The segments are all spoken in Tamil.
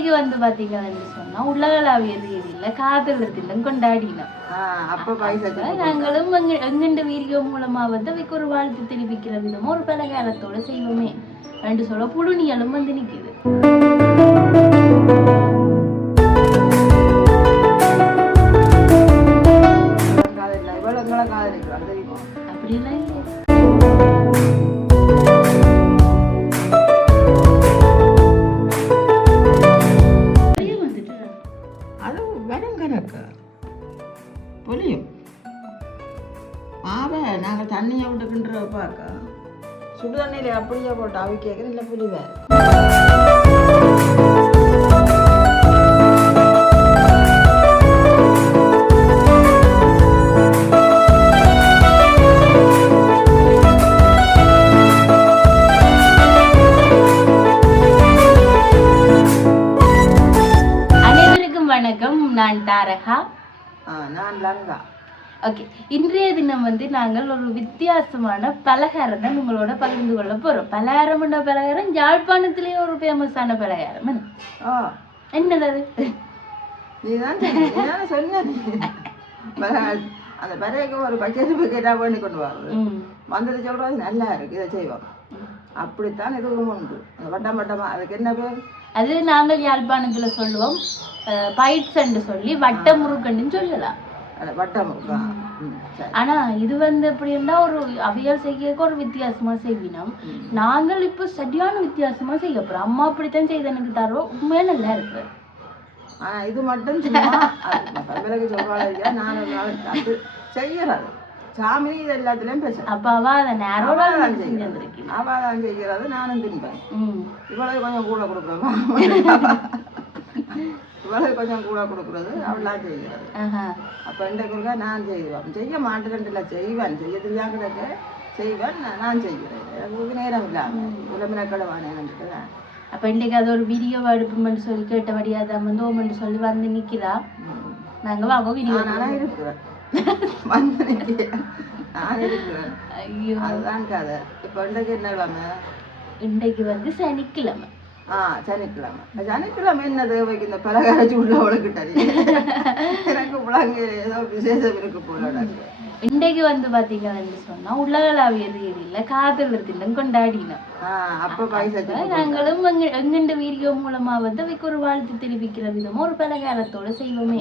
இன்றைக்கு வந்து பாத்தீங்கன்னு சொன்னா உலகளாவிய ரீதியில காதல் தினம் கொண்டாடினோம் நாங்களும் எங்க- எங்கண்ட வீடியோ மூலமா வந்து அதுக்கு ஒரு வாழ்த்து தெரிவிக்கிற விதமா ஒரு பலகாரத்தோட செய்வோமே ரெண்டு சொல்ல புழுனியலும் வந்து நிக்குது. தண்ணியை விட்டுக்கின்ற பார்க்க சுடு தண்ணியில் அப்படியே போட்டு அவி கேட்குறேன் இல்லை அனைவருக்கும் வணக்கம். நான் தாரகா. நான் லங்கா. ஓகே இன்றைய தினம் வந்து நாங்கள் ஒரு வித்தியாசமான பலகாரம் தான் உங்களோட பகிர்ந்து கொள்ள போறோம். பலகாரம்ன்ற பலகாரம்? யாழ்ப்பாணத்திலேயே ஒரு ஃபேமஸான பலகாரம் என்னது அது? அந்த பறையக்கு ஒரு பக்கெட் பக்கெட்டாக பண்ணி கொண்டு வர்றது. வந்துட்டு சொல்கிறது நல்லா இருக்கு. இதை செய்வோம். அப்படித்தான் இதுவும் உண்டு. அந்த வட்டம் வட்டமாக அதுக்கு என்ன பேர்? அது நாங்கள் யாழ்ப்பாணத்துல சொல்லுவோம். பைட்ஸ் சொல்லி வட்ட முறுக்கண்டுன்னு சொல்லலாம். வட்டம் ஆனா இது வந்து எப்படின்னா ஒரு அவியல் செய்யக்கு ஒரு வித்தியாசமா செய்வினோம். நாங்கள் இப்போ சரியான வித்தியாசமா செய்ய போறோம். அம்மா அப்படித்தான் செய்து எனக்கு தரோம் உண்மையா நல்லா இருக்கு. ஆனா இது மட்டும் விலகு சொல்வாங்க நான் அது செய்யறது. சாமி இது எல்லாத்துலேயும் பேசுறேன் அப்ப அவ அதை நேரோட அவள் தான் செய்கிறது நானும் தின்பேன். இவ்வளவு கொஞ்சம் கூட கொடுக்குறோமா இவ்வளவு கொஞ்சம் கூட கொடுக்குறது அவளாம் செய்கிறது. அப்போ இன்றைக்கு ஒருக்கா நான் செய்வேன். செய்ய மாட்டேன் இல்லை செய்வேன். செய்ய தெரியாம கிடக்கு செய்வேன். நான் செய்கிறேன் எனக்கு நேரம் இல்லாமல் உலமினக்கடை வானேன்ட்டு அப்ப இன்னைக்கு அது ஒரு வீடியோ எடுப்போம்னு சொல்லி கேட்டபடியா அதை வந்து ஓமன்னு சொல்லி வந்து நிக்கிறா. நாங்க வாங்க வீடியோ நான் இருக்கிறேன். வந்து நிக்கிறேன். நான் இருக்கிறேன். ஐயோ. அதுதான் கதை. இப்போ இன்றைக்கு என்ன கிழமை? இன்னைக்கு வந்து சனிக்கிழமை. ஆ சனிக்கிழமை சனிக்கிழமை என்ன தேவைக்கு இந்த பலகார சூடில் உழக்கிட்டது எனக்கு உலங்க ஏதோ விசேஷம் இருக்கு போல இன்னைக்கு வந்து பாத்தீங்கன்னு சொன்னா உலகளாவிய ரீதியில காதல் தினம் கொண்டாடினோம் நாங்களும் எங்க- எங்கண்ட வீடியோ மூலமா வந்து அதுக்கு ஒரு வாழ்த்து தெரிவிக்கிற விதமா ஒரு பலகாரத்தோட செய்வோமே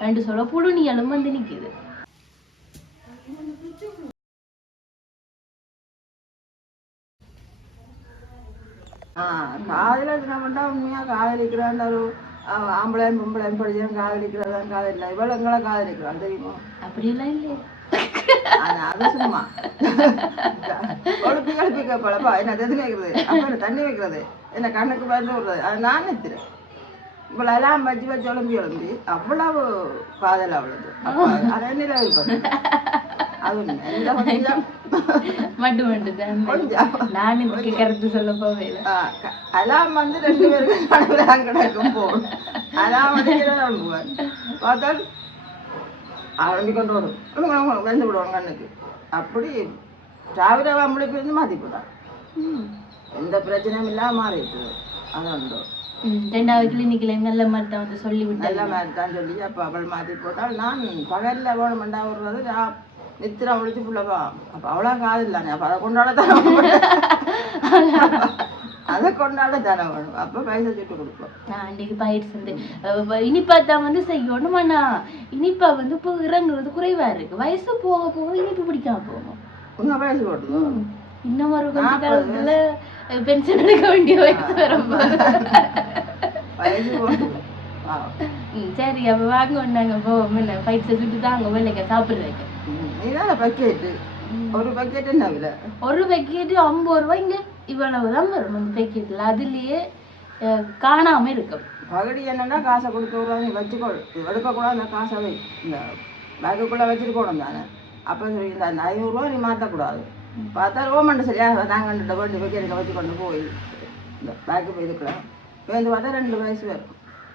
ரெண்டு சொல்ல புழுனியலும் வந்து நிக்குது ஆ காதல நம்மண்டா உண்மையா காதலிக்கிறான் ஒரு ஆம்பளையும் பொம்பளையும் படிச்சான் காதலிக்கிறதான் காதலில்லை இவ்வளோ எங்களை காதலிக்கிறான் தெரியுமா? அப்படியெல்லாம் இல்லையே. அது சும்மா. கொழுப்பி கழுப்பி கேட்பாளப்பா என்ன எது வைக்கிறது? அப்போ என்ன தண்ணி வைக்கிறது? என்ன கண்ணுக்கு பயந்து விடுறது? அது நான் நிறுத்துறேன் இவ்வளோ எல்லாம் வச்சு வச்சு உழம்பி உழம்பி அவ்வளவு காதல் அது என்ன தான் கொஞ்சம் நான் இதுக்கு கருத்து சொல்ல போவே இல்லை. ஆ, க- அலாம் வந்து ரெண்டு பேருக்கு நடுவில் தான் கிடக்கும் போகும் அலாம் அடிக்கிறதான் போவார் பார்த்தால் அழம்பி கொண்டு வரும். வெந்து விடுவாங்க கண்ணுக்கு அப்படி டிராவில வம்பளை பிரிஞ்சு மாற்றி போட்டான் ம். எந்த பிரச்சனையும் இல்லாமல் மாறிட்டு. அது உண்டு ம், ரெண்டாவது கிளினிக்ல நல்ல மருத்துவம் வந்து சொல்லி விட்டேன் நல்ல மாதிரி தான் சொல்லி அப்போ அவள் மாற்றி போட்டால் நான் பகலில் வேணுமெண்டா விடுறது நித்திர முடிச்சு புள்ளவா அப்போ அவ்வளோ காது இல்லைங்க அப்போ அதை கொண்டாட தானே அதை கொண்டாட தானே வேணும் அப்போ பைசா சுட்டு கொடுப்போம். நான் அன்றைக்கு பயிற்சி வந்து இனிப்பா தான் வந்து செய்யணும் ஆனா இனிப்பா வந்து இப்போ இறங்குறது குறைவா இருக்கு. வயசு போக போக இனிப்பு பிடிக்காம போகும். உங்க வயசு போட்டுதோ? ம். இன்னும் ஒரு கொஞ்ச காலத்துல பென்ஷன் எடுக்க வேண்டிய வயசு வரும்போது. வயசு போட்டு. சரி அப்ப வாங்க நாங்க போவோம் என்ன பயிற்சி சுட்டு தாங்க வேலைக்கு சாப்பிடுறதுக்கு. ம், நீதானே பக்கெட்டு ஒரு பக்கெட் என்ன விலை? ஒரு பேக்கெட் ஐம்பது ரூபாய். இங்க இவ்வளவுதான் வரும் அந்த பேக்கெட்ல அதுலயே அஹ், காணாம இருக்கும். பகடி என்னன்னா காசை கொடுத்து நீ வச்சுக்கொள் எடுக்கக்கூடாது அந்த காசை வை. இந்த பேக்குக்குள்ளே வச்சுருக்கணும் தானே. அப்போ சரி இந்த ஐநூறுரூவா நீ மாற்றக்கூடாது பார்த்தா ரோமண்ட் சரியா நாங்கள் வண்டி வைக்கிறதுக்கு வச்சு கொண்டு போய் இந்த பேக்கு போய் இதுக்குள்ள வேந்து பார்த்தா ரெண்டு வயசு வரும்.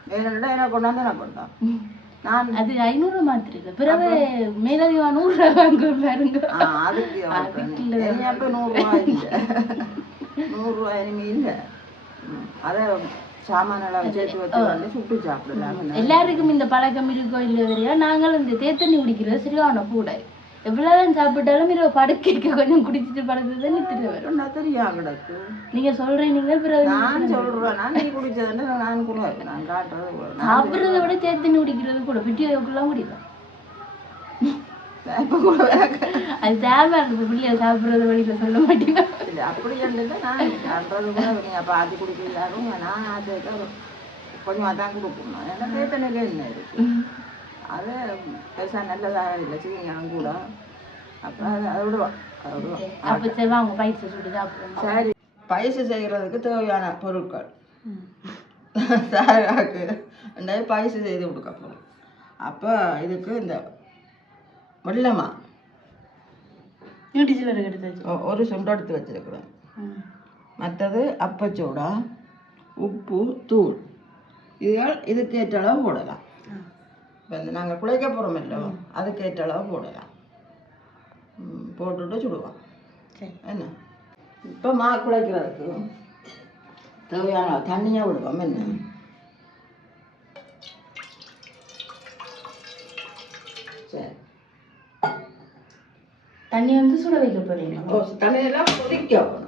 வேணும்னா என்ன கொண்டாந்து நான் கொண்டான். நான் அது ஐநூறு மாத்திருக்கு பிறகு மேலதிகமா நூறு ரூபாய் வாங்க பாருங்க. ஆ, அதுக்கு நூறுரூவா இல்லை. நூறுரூவா இனிமே அதை எல்லாருக்கும் இந்த பழக்கம் இருக்கோ இல்லையோ தெரியா நாங்களும் இந்த தேத்தண்ணி குடிக்கிறது சரியான கூட. எவ்வளவுதான் சாப்பிட்டாலும் இரவு படுக்கைக்கு கொஞ்சம் குடிச்சிட்டு படுத்தது நித்திட்டு வரும். தெரியும் கிடக்கு. நீங்க சொல்றீங்க பிறகு நான் சொல்றேன். நான் நீ குடிச்சதுன்னு நான் கூட நான் காட்டுறது சாப்பிடுறத விட தேத்தண்ணி குடிக்கிறது கூட. பிட்டியோக்குலாம் குடிக்கலாம் அது தேவை இருக்கு பிள்ளைய சாப்பிடுறத வழியில சொல்ல மாட்டேங்க. அப்படி இல்லை நான் காட்டுறது கூட நீங்க பாதி குடிக்கலாரும் நான் அதுக்கு கொஞ்சமாக தான் கொடுக்கணும் ஏன்னா தேத்தனையில என்ன இருக்கு? அது பெருசா நல்லதாக இல்லை சீனியாலும் கூட. அப்போ அது அதை விடுவோம் அதை விடுவோம் அப்ப சரி. பயிற்சி செய்கிறதுக்கு தேவையான பொருட்கள். சாராக்கு ரெண்டாவது பயிற்சி செய்து கொடுக்க போகிறோம் அப்போ இதுக்கு இந்த வெள்ளமா. ஒரு சுண்டு எடுத்து வச்சிருக்கிறேன் மற்றது அப்பச்சோடா உப்பு தூள். இதுகள் இதுக்கு ஏற்ற அளவு போடலாம். இப்போ இந்த நாங்கள் குழைக்க போகிறோம் இல்லோ அதுக்கு ஏற்ற அளவு போடலாம். போட்டுட்டு சுடுவோம். என்ன? இப்போ மா குழைக்கிறதுக்கு தேவையான தண்ணியாக விடுவோம் என்ன? சரி. தண்ணி வந்து சுட வைக்க போறீங்க ஓ தண்ணியெல்லாம் கொதிக்கணும்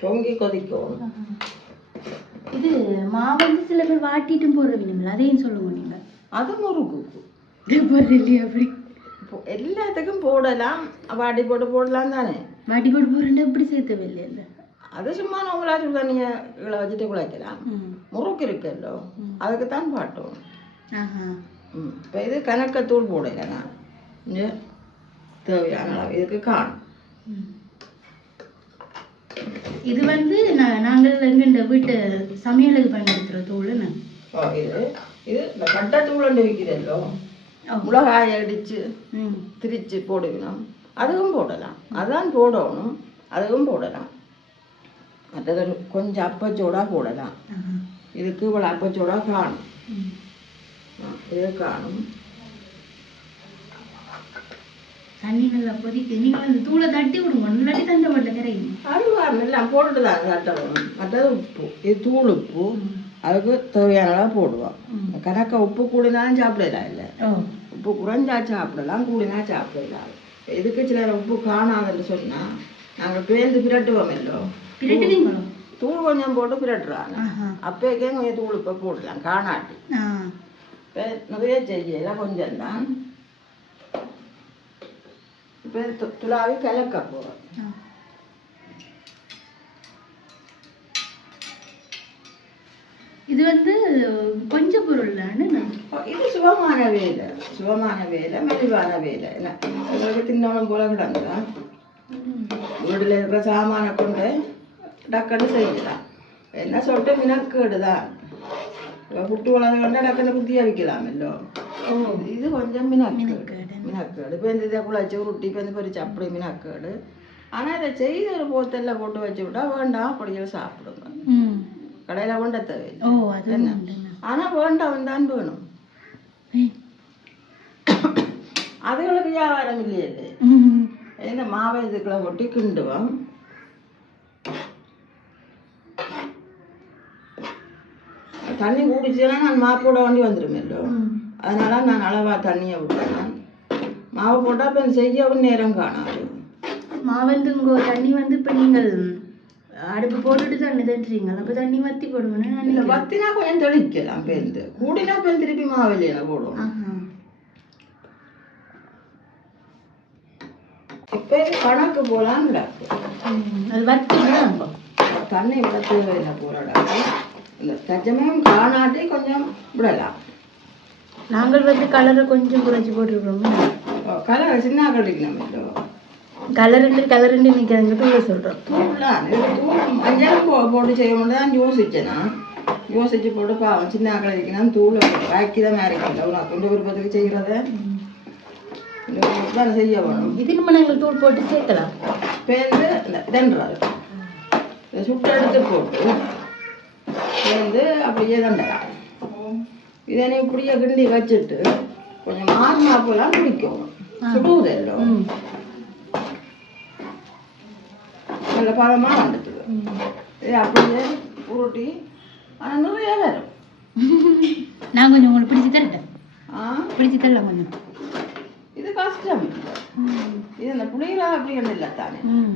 பொங்கி கொதிக்கணும் இது மாவு வந்து சில பேர் வாட்டிட்டும் போடுறீங்களா அதையும் சொல்லுங்க அது முறுக்கு இது போடுறது இல்லையா அப்படி இப்போ எல்லாத்துக்கும் போடலாம் வாட்டி போட்டு போடலாம் தானே வாட்டி போட்டு போடுறேன் எப்படி சேர்த்தவே இல்லை அது சும்மா நம்மளா சுடு தண்ணியை இதில் வச்சுட்டு குழைக்கலாம் முறுக்கு இருக்குல்லோ அதுக்கு தான் பாட்டும் இப்போ இது கணக்கத்தூள் போடல நான் இங்கே தேவையான அளவு இதுக்கு காணும். இது வந்து நாங்கள் எங்க இந்த வீட்டு சமையலுக்கு பயன்படுத்துற தூள்னு ஓ இது கட்டத்தூள் ஒன்று விற்கிறல்லோ ஓ. மிளகாயை அடித்து திரிச்சு போடுவினோம். அதுவும் போடலாம். அதான் போடணும். அதுவும் போடலாம். மற்றது கொஞ்சம் அப்பச்சோடா போடலாம். இதுக்கு இவ்வளோ அப்பச்சோடா காணும். இது காணும். தண்ணி நல்லா கொதிக்கு. நீங்க அந்த தூளை தட்டி விடுங்க. இல்லாட்டி தண்டை மட்டும் கரையும் அருவாரம் எல்லாம் போட்டுட்டு தான் தட்டணும். மற்றது உப்பு. இது தூள் உப்பு. அதுக்கு தேவையான அளவு போடுவோம் கணக்க உப்பு கூடினாலும் சாப்பிடலாம் இல்லை. உப்பு குறைஞ்சா சாப்பிடலாம் கூடினா சாப்பிடலாம் இதுக்கு சிலர் உப்பு காணாதுன்னு சொன்னால் நாங்கள் பேர்ந்து பிரட்டுவோம் இல்லோ தூள் கொஞ்சம் போட்டு பிரட்டுறாங்க. அப்போக்கே கொஞ்சம் தூள் உப்பை போடலாம் காணாட்டி. இப்போ நிறைய செய்யல கொஞ்சம் தான். இப்போ துளாவி கலக்க போகிறோம் இது வந்து கொஞ்சம் பொருள் இது சுகமான வேலை சுகமான வேலை மெலிவான வேலை. எங்களுக்கு தின்னோളം போல கிடந்தா? வீட்டில் இருக்கிற சாமானை கொண்டு டக்குன்னு செய்யலாம். என்ன சொல்லிட்டு மினக்கேடு தான் இப்போ புட்டு வளர்ந்து கொண்டா டக்குன்னு குத்தியா வைக்கலாமல்லோ இது கொஞ்சம் மினக்கேடு. மினக்கேடு. இப்போ இந்த இதை குழச்சி உருட்டி இப்போ இந்த பொரிச்சு அப்படி மினக்கேடு. ஆனால் இதை செய்து ஒரு போத்தல்ல போட்டு வச்சு விட்டா வேண்டாம் அப்படியே சாப்பிடுங்க. கடையில் கொண்ட தேவையில்லை ஓ அது. ஆனால் வேண்டாம் தான் வேணும். அதுகளுக்கு வியாபாரம் இல்லையே. இந்த மாவை இதுக்குள்ள கொட்டி கிண்டுவோம் தண்ணி குடிச்சுன்னா நான் மாப்போட வண்டி வந்துருமேல்லோ. அதனால நான் அளவா தண்ணியை விட்டேன் மாவு போட்டால் இப்போ செய்யவும் நேரம் காணாது மாவு வந்து தண்ணி வந்து இப்ப நீங்கள் அடுப்பு போட்டுட்டு தண்ணி தட்டுறீங்க அப்ப தண்ணி வத்தி போடுவேன்னு இல்லை. பத்தினா கொஞ்சம் தெளிக்கலாம் பேருந்து கூடினா பேருந்து திருப்பி மாவு இல்லையா போடுவோம். இப்போ கணக்கு போலாம்ல. அது வத்தி தண்ணி விட தேவையில்லை போராடா இந்த தஜமையும் காணாட்டி கொஞ்சம் விடலாம் நாங்கள் வந்து கலரை கொஞ்சம் குறைச்சி போட்டுருக்கோம் கலர் சின்ன கடிக்கணும் கலருண்டு கலருண்டு நிற்கிறவங்க தூய சொல்றோம் இது தூள் மஞ்சள் போ போட்டு செய்ய மட்டும் தான் யோசிச்சேன்? யோசிச்சு போட்டு பாவம் சின்ன ஆக்கள் இருக்கணும் தூள் வாக்கி தான் மேரிக்கல உனக்கு கொஞ்சம் விருப்பத்துக்கு செய்கிறத தான் செய்ய வேணும். இது நம்ம நாங்கள் தூள் போட்டு சேர்க்கலாம். பேருந்து இதை சுட்டு எடுத்து போட்டு பேருந்து அப்படியே தண்டலாம் இதை நீ இப்படியே கிண்டி வச்சுட்டு கொஞ்சம் மாறினாப்பெல்லாம் பிடிக்கும் சுடுவதெல்லோ ம். நல்ல பதமாக வந்துட்டு ம். இது அப்படியே உருட்டி ஆனால் நிறைய வரும் நான் கொஞ்சம் உங்களுக்கு பிடிச்சி தரட்டேன் ஆ பிடிச்சி தரலாம் கொஞ்சம் இது கஷ்டம் இது இந்த புளியில அப்படி ஒன்றும் இல்லை தானே ம்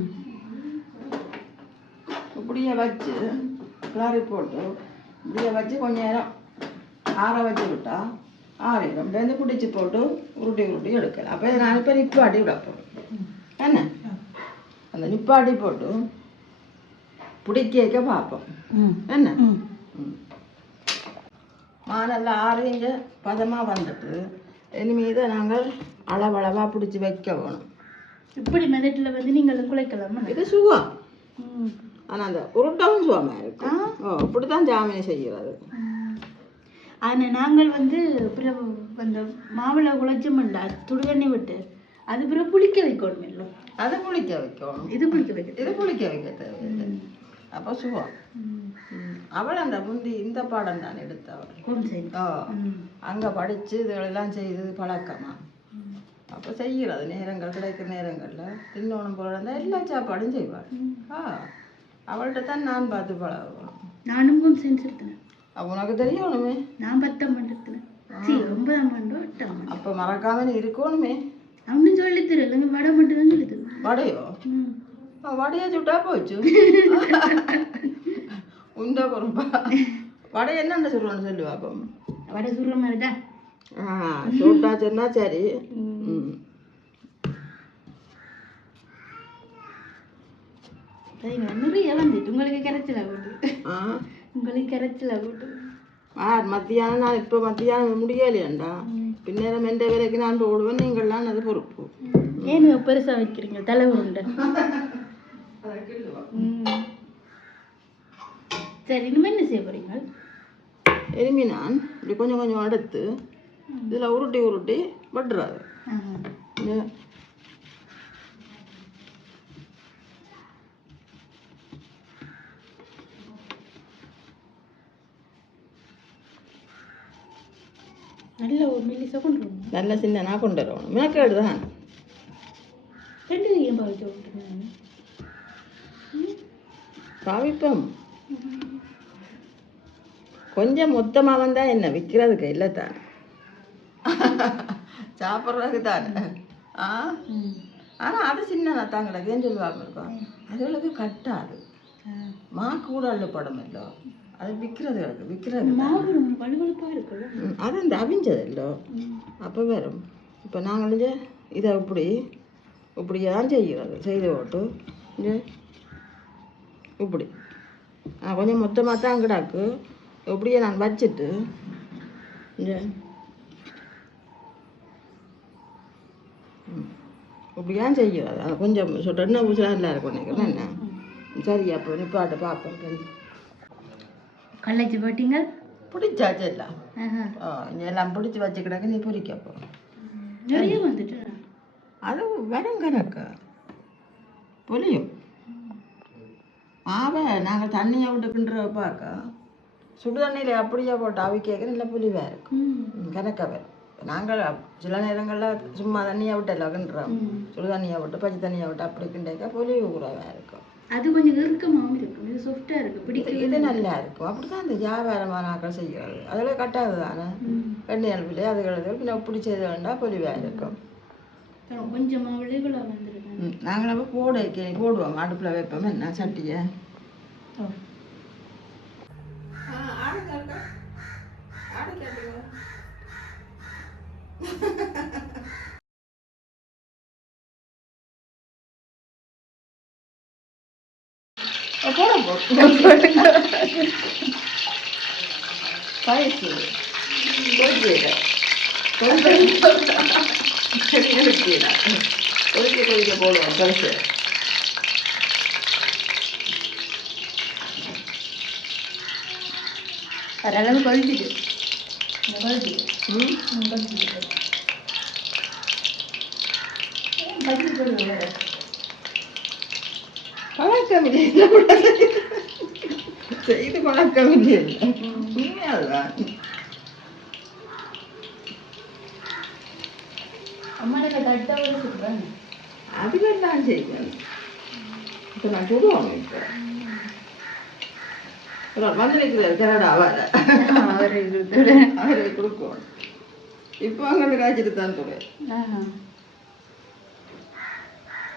இப்படியே வச்சு கிளறி போட்டு இப்படியே வச்சு கொஞ்ச நேரம் ஆற வச்சு விட்டா ஆறிடும் வெந்து பிடிச்சி போட்டு உருட்டி உருட்டி எடுக்கலாம் அப்போ நான் இப்போ நிப்பாட்டி விடப்போம் என்ன அந்த நிப்பாட்டி போட்டு பிடிக்க பார்ப்போம் ம். என்ன. மானெல்லாம் ஆறிஞ்ச பதமாக வந்துட்டு இனிமேல் இதை நாங்கள் அளவளவாக பிடிச்சி வைக்க வேணும். இப்படி மெதட்டில் வந்து நீங்கள் குலைக்கலாமா? இது சுகம். ம். ஆனால் அந்த உருட்டவும் சுகமாக இருக்கும் ஓ இப்படி தான் ஜாமீனி செய்கிறது. ஆனால் நாங்கள் வந்து பிறகு அந்த மாவுளை குழைச்சோம்டா துடுதண்ணி விட்டு. அது பிறகு புளிக்க வைக்கணும் இல்லை அதை புளிக்க வைக்கணும். இது புளிக்க வைக்க இது புளிக்க வைக்க தேவையில்லை. அப்போ சுகம். அவள் அந்த முந்தி இந்த பாடம் தான் எடுத்தவள். ஓ அங்கே படித்து இதெல்லாம் செய்தது பழக்கமா. அப்போ செய்கிறது நேரங்கள் கிடைக்கிற நேரங்களில் தின்னோணும் போல இருந்தால் எல்லா சாப்பாடும் செய்வாள். ஆ. அவள்கிட்ட தான் நான் பார்த்து பழகுவேன். நானும் சென்ஸ் எடுத்தேன் உனக்கு தெரியணுமே நான் பத்தாம் மண்டத்தில் சரி ஒன்பதாம் மண்டோ அப்போ மறக்காம நீ இருக்கணுமே. அவனும் சொல்லி தரல வடை மட்டும் தான் சொல்லி தருவேன் வடையோ வடையை சுட்டா போச்சு உண்ட பொறுப்பா வடை என்னென்ன சொல்லுவான்னு சொல்லுவா அப்போ வடை சுடுற மாதிரி தான் ஆ சுட்டா சொன்னா சரி ம் நிறைய வந்துட்டு உங்களுக்கு கரைச்சல போட்டு உங்களுக்கு கரைச்சல போட்டு ஆ மத்தியானம் நான் இப்போ மத்தியானம் முடியலையாண்டா பின்னேரம் எந்த வேலைக்கு நான் போடுவேன் நீங்கள்லாம் அது பொறுப்பு. ஏன் நீங்க பெருசா வைக்கிறீங்க? தலை உருண்டை ம். சரி இனிமே என்ன செய்ய போறீங்க? எலும்பி நான் இப்படி கொஞ்சம் கொஞ்சம் எடுத்து இதில் உருட்டி உருட்டி பட்டுறாரு ஆஹா. நல்ல ஒரு மில்லிசா கொண்டு வரணும். நல்ல சின்னனா கொண்டு வரணும். மினக்கேடு தான். ரெண்டு ஏன் பாவிக்க விட்டுருங்க. பாவிப்போம். கொஞ்சம் மொத்தமாக வந்தால் என்ன? விற்கிறதுக்கு இல்லை தான். சாப்பிட்றதுக்கு தானே. ஆ? ஆனால் அது சின்ன தான் கிடக்குன்னு சொல்லுவாங்க இருக்கோம் அதுகளுக்கு கட்டாது. மா கூட அள்ளுப்படம் இல்லை அது விற்கிறது கிடக்கு விற்கிறது அது இந்த அவிஞ்சது இல்லை அப்போ வரும் இப்போ நாங்கள் இதை இப்படி இப்படி தான் செய்கிறது? செய்து போட்டு இப்படி. கொஞ்சம் மொத்தமாக தான் கிடாக்கு. இப்படியே நான் வச்சுட்டு. இப்படிதான் செய்கிறது? கொஞ்சம் சொட்டன்னு ஊசலாம் நல்லா இருக்கும் நினைக்கிறேன் என்ன? சரி அப்போ நிப்பாட்ட பார்ப்போம். கள்ளச்சி போட்டீங்க? பிடிச்சாச்சு எல்லாம் எல்லாம் பிடிச்சி வச்சு கிடக்கு நீ பொறிக்க போ. நிறைய வந்துட்டு. அது வரும் கணக்கு. பொலியும் மாவை நாங்கள் தண்ணியை விட்டுக்கின்ற பார்க்க சுடு தண்ணியில் அப்படியே போட்டு அவிக்க நல்ல புளிவாக இருக்கும் ம். கணக்காக வரும் நாங்கள் சில நேரங்களில் சும்மா தண்ணியை விட்டு எல்லாம் கிண்டுறோம். ம். சுடு தண்ணியை விட்டு பச்சை தண்ணியை விட்டு அப்படி கிண்டேக்க பொலிவு கூடவாக இருக்கும் அது கொஞ்சம் இறுக்கமாகவும் இருக்கும். இது சாஃப்டாக இருக்கு இது பிடிக்கும் இது நல்லா இருக்கும். அப்படி தான் இந்த வியாபாரமான ஆக்கள் செய்கிறது. அதில் கட்டாது தானே. எண்ணெய் அனுப்பிலே அது கழுது பின்ன பிடிச்சது வேண்டாம் பொலிவாக இருக்கும். அப்புறம் கொஞ்சமா விளைவுல வந்துருக்கேன் ம், நாங்கள் அப்போ போட போடுவோம். அடுப்பில் வைப்போம். என்ன? சட்டியை. பைசு கொதிக்கல கொதிக்கல கொதிக்க கொதிக்க போடுவோம் பரிசு அதெல்லாம் கொதிச்சுது கொதிச்சுது ம் கொதிச்சுது கொதிச்சுது பழக்கம் இல்லை செய்து பழக்கம் இல்லை உண்மையாதான் அம்மாவுக்கு தட்டை சொல்றேன் அதுவெல்லாம் செய்வேன் இப்போ நான் சுடுவோம் இப்போ இவர் வந்திருக்கிறார் கனடா வர அவரை கொடுத்துடு. அவரை கொடுக்கணும் இப்போ அங்கிட்டு காய்ச்சிட்டு தான் போவேன் ஆஹா.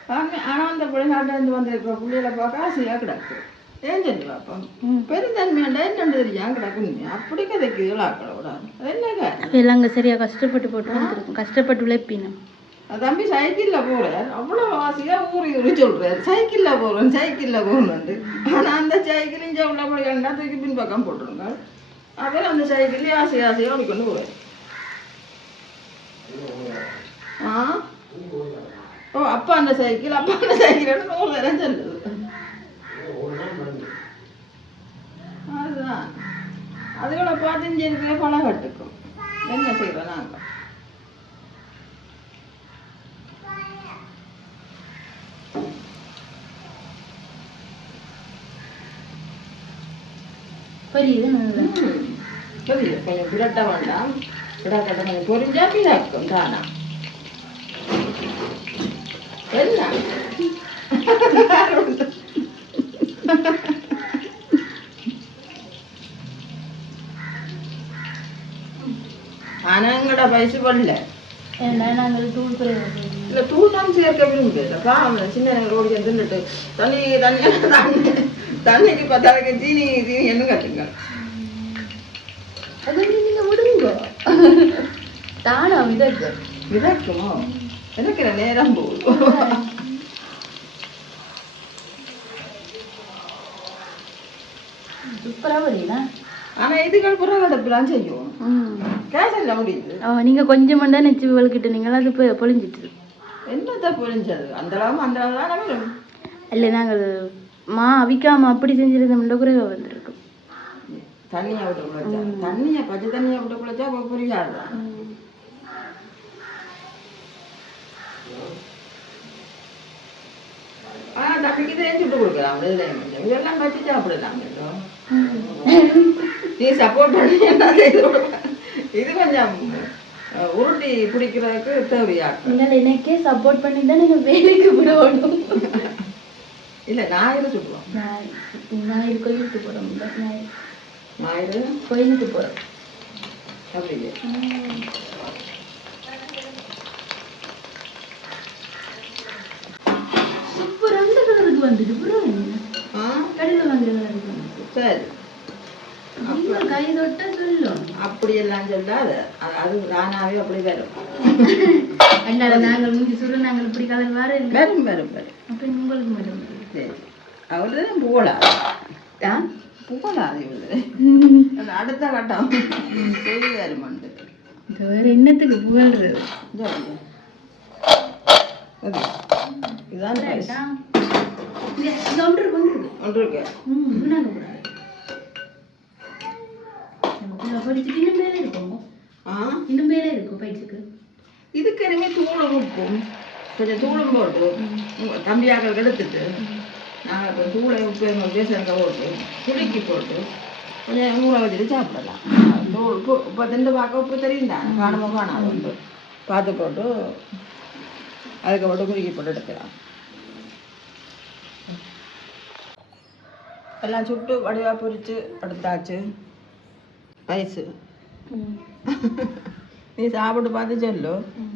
ஆனால் அந்த வெளிநாட்டிலேருந்து வந்திருக்கிற பிள்ளைகளை பார்க்க ஆசையாக கிடக்கு. ஏன் சொல்லி பார்ப்போம். பெருந்தன்மையாண்டா என்னண்டு தெரியும்? கிடக்குன்னு அப்படி கதைக்கு ஆக்களை விடாது அது என்ன காரணம்? எல்லாம் அங்க சரியா கஷ்டப்பட்டு போட்டு கஷ்டப்பட்டு உழைப்பினும். தம்பி சைக்கிளில் போகிறார் அவ்வளோ ஆசையாக ஊறி ஊறி சொல்கிறார் சைக்கிளில் போகிறேன் சைக்கிளில் போகணுண்டு ஆனால் அந்த சைக்கிள் இங்கே உள்ளபடி கண்டா தூக்கி பின்பக்கம் போட்டுருங்க. அப்புறம் அந்த சைக்கிள் ஆசை ஆசையாக ஓடிக்கொண்டு போவார். ஆ? ஓ அப்பா அந்த சைக்கிள் அப்பா அந்த சைக்கிள் நூறு தரம் சொல்லுது. அதுதான். அதுகளை பார்த்து இங்கே இருக்கிற பழகட்டுக்கும். என்ன செய்கிறோம் நாங்கள் புரியுது புரியுது. கொஞ்சம் புரட்ட வேண்டாம். புரட்ட கொஞ்சம் பொரிஞ்சா பிறக்கும் தானா? ஆனா எங்கட வயசு போயிருக்கோம் இல்ல தான் சேர்க்க விரும்புது பாவம் சின்ன ரோடு தின்னுட்டு தண்ணி தண்ணி தண்ணி தண்ணிக்கு பத்தாளுக்கு தீனி தீனி என்ன கட்டுங்க அது வந்து நீங்க விடுங்க. தானா விதக்கு? விதக்குமோ? எனக்கு நேரம் போகுது சூப்பரா வருவீங்களா ஆனா இதுகள் புற கடப்புலாம் செய்யும் கேஸ் இல்ல முடியுது நீங்க கொஞ்சம் மண்டா நெச்சு வளர்க்கிட்டு நீங்களா அது போய் பொழிஞ்சிட்டு என்னத்த புரிஞ்சது அந்த அளவு அந்த அளவு தானே வரும் இல்லை நாங்கள் மா அவிக்காம அப்படி செஞ்சிருந்தோம்னா குறைவா வந்திருக்கும் தண்ணியை விட்டு குளிச்சா தண்ணியை பச்சை தண்ணியை விட்டு குளிச்சா புரியாது ஆனா டக்குக்கு இதையும் சுட்டு கொடுக்கலாம் இதெல்லாம் பச்சு சாப்பிடலாம் நீ சப்போர்ட் பண்ணி. இது கொஞ்சம் உருட்டி பிடிக்கிறதுக்கு தேவையாக்கும் நீங்கள் எனக்கே சப்போர்ட் பண்ணி தான் நீங்கள் வேலைக்கு விடணும் இல்ல ஞாயிறு சுட்டுவோம் இது கோயிலுக்கு போகிறோம் ஞாயிறு. கோயிலுக்கு போகிறோம் அப்படி இல்லை சூப்பர் கலருக்கு வந்துட்டு கடையில் வாங்குற கலருக்கு வந்துட்டு சரி நீங்கள் கை தொட்டா சொல்லும் அப்படியெல்லாம் சொல்லாத அது தானாவே அப்படி வரும். அண்ணாட நாங்கள் முந்தி சுரு நாங்கள் இப்படி கலர் வர வரும் வரும் வரும். அப்போ உங்களுக்கு மட்டும் சரி. அவரு புகழாது. ஆ? இவரு அது அடுத்த கட்டம் செய்து வருமாண்டு வேற என்னத்துக்கு புகழ்றது? இதுதான் இங்க ஒன்று இருக்கு ஒன்று இருக்கு. ஒன்று இருக்கு. படிச்சுட்டு இன்னும் மேலே இருக்கும். ஆ? இன்னும் மேலே இருக்கும் பயிற்சிக்கு இதுக்கு இனிமே தூளும் உப்பும் கொஞ்சம் தூளும் போட்டு உங்க தம்பியாக்கள் எடுத்துட்டு நாங்கள் இப்போ தூளை உப்பு எங்கள் பேசுறங்க போட்டு குலுக்கி போட்டு கொஞ்சம் ஊற வச்சுட்டு சாப்பிடலாம். தூள் உப்பு இப்போ திண்டு பார்க்க உப்பு தெரியும் தான் காணுமோ காணாது உண்டு. பார்த்து போட்டு அதுக்கு போட்டு குலுக்கி போட்டு எடுக்கலாம். எல்லாம் சுட்டு வடிவா பொரிச்சு எடுத்தாச்சு. ம். நீ சாப்பிட்டு பார்த்து சொல்லு.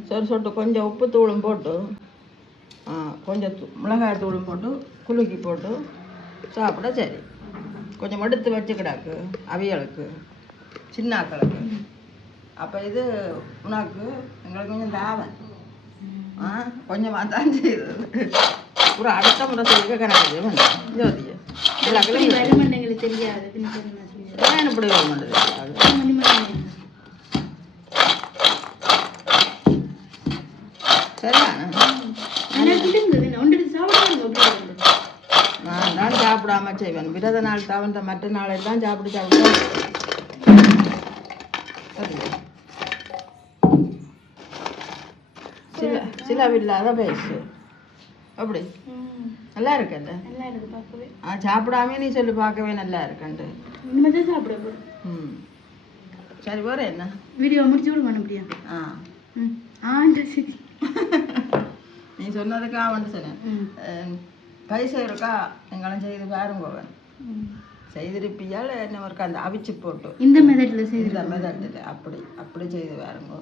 சொட்டு சொட்டு கொஞ்சம் உப்பு தூளும் போட்டு ஆ, கொஞ்சம் மிளகாய் தூளும் போட்டு குலுக்கி போட்டு சாப்பிட சரி. கொஞ்சம் எடுத்து வச்சு கிடாக்கு அவியலுக்கு சின்னாக்களுக்கு. அப்போ இது உனக்கு எங்களுக்கு கொஞ்சம் தாவன் ஆ கொஞ்சமாக தான் செய்யுது. ஒரு அடுத்த முறை செய்ய கணக்கு வேண்டாம். ஜோதிய. எங்களுக்கு தெரியாது நான் இப்படி வர மாட்டேது நான் தான் சாப்பிடாம செய்வேன் விரத நாள் தவிர மற்ற நாளெல்லாம் சாப்பிட்டு சாப்பிட்டு சில சில இல்லாத பேசு அப்படி. நல்லா இருக்கல்ல நல்லா இருக்கு பார்க்கவே. ஆ சாப்பிடாம நீ சொல்லி பார்க்கவே நல்லா இருக்கண்டு இனிமேல் தான் சாப்பிட போகிறோம் ம். சரி வேற என்ன? வீடியோ முடிச்சு விடுவான் அப்படியா ஆ. ம். ஆ சரி. நீ சொன்னதுக்கு அவன் சொன்னேன். பைசா இருக்கா எங்களும் செய்து பாருங்க அவன் ம். செய்திருப்பியால் என்ன ஒருக்கா அந்த அவிச்சு போட்டு? இந்த மெதட்ல செய்து இந்த மெதட்டில் அப்படி அப்படி செய்து பாருங்க.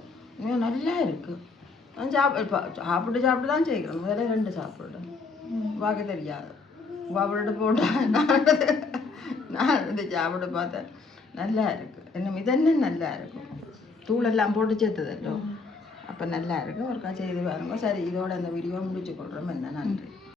நல்லா இருக்கு. நான் சாப்பிட இப்போ சாப்பிட்டு சாப்பிட்டு தான் செய்கிறேன் முதல்ல ரெண்டு சாப்பிடுறேன் பார்க்க தெரியாது சாப்பிட்டு போட்டா நான் நான் வந்து சாப்பிட்டு பார்த்தேன் நல்லா இருக்கு என்ன இதென்ன நல்லா இருக்கும் தூளெல்லாம் போட்டு சேர்த்ததല്ലോ அப்போ நல்லா இருக்கு ஒருக்கா செய்து பாருங்க சரி இதோட அந்த வீடியோ முடிச்சு கொள்கிறோம் என்ன நன்றி